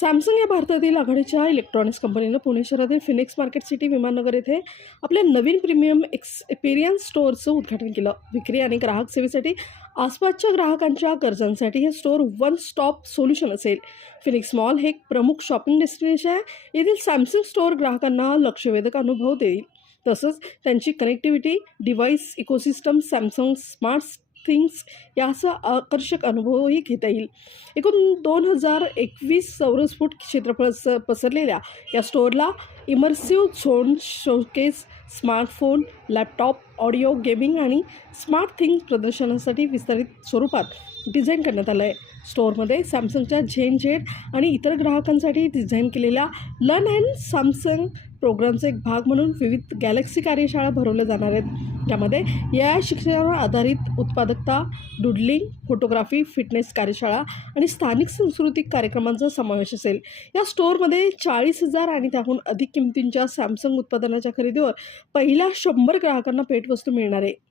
Samsung या भारतातील आघाडीच्या इलेक्ट्रॉनिक्स कंपनीनं पुणे शहरातील फिनिक्स मार्केट सिटी विमाननगर येथे आपल्या नवीन प्रीमियम एक्सपिरियन्स स्टोअरचं उद्घाटन केलं. विक्री आणि ग्राहक सेवेसाठी आसपासच्या ग्राहकांच्या गरजांसाठी हे स्टोअर वन स्टॉप सोल्युशन असेल. फिनिक्स मॉल हे एक प्रमुख शॉपिंग डेस्टिनेशन आहे. येथील सॅमसंग स्टोअर ग्राहकांना लक्षवेधक अनुभव देईल. तसंच त्यांची connectivity, device ecosystem, Samsung smart things याचा आकर्षक अनुभवही घेता येईल. एकूण 2021 चौरस फूट क्षेत्रफळ पसरलेल्या या स्टोअरला immersive zone, showcase, smartphone, laptop, audio, gaming आणि स्मार्ट थिंग्स प्रदर्शनासाठी विस्तारित स्वरूपात डिझाईन करण्यात आलं आहे. स्टोअरमध्ये सॅमसंगच्या झेन झेड आणि इतर ग्राहकांसाठी डिझाईन केलेल्या लर्न अँड सॅमसंग प्रोग्रामचा एक भाग म्हणून विविध गॅलेक्सी कार्यशाळा भरवल्या जाणार आहेत. यामध्ये या शिक्षणावर आधारित उत्पादकता, डुडलिंग, फोटोग्राफी, फिटनेस कार्यशाळा आणि स्थानिक सांस्कृतिक कार्यक्रमांचा समावेश असेल. या स्टोअरमध्ये 40,000 आणि त्याहून अधिक किमतींच्या सॅमसंग उत्पादनाच्या खरेदीवर पहिल्या 100 ग्राहकांना भेटवस्तू मिळणार आहे.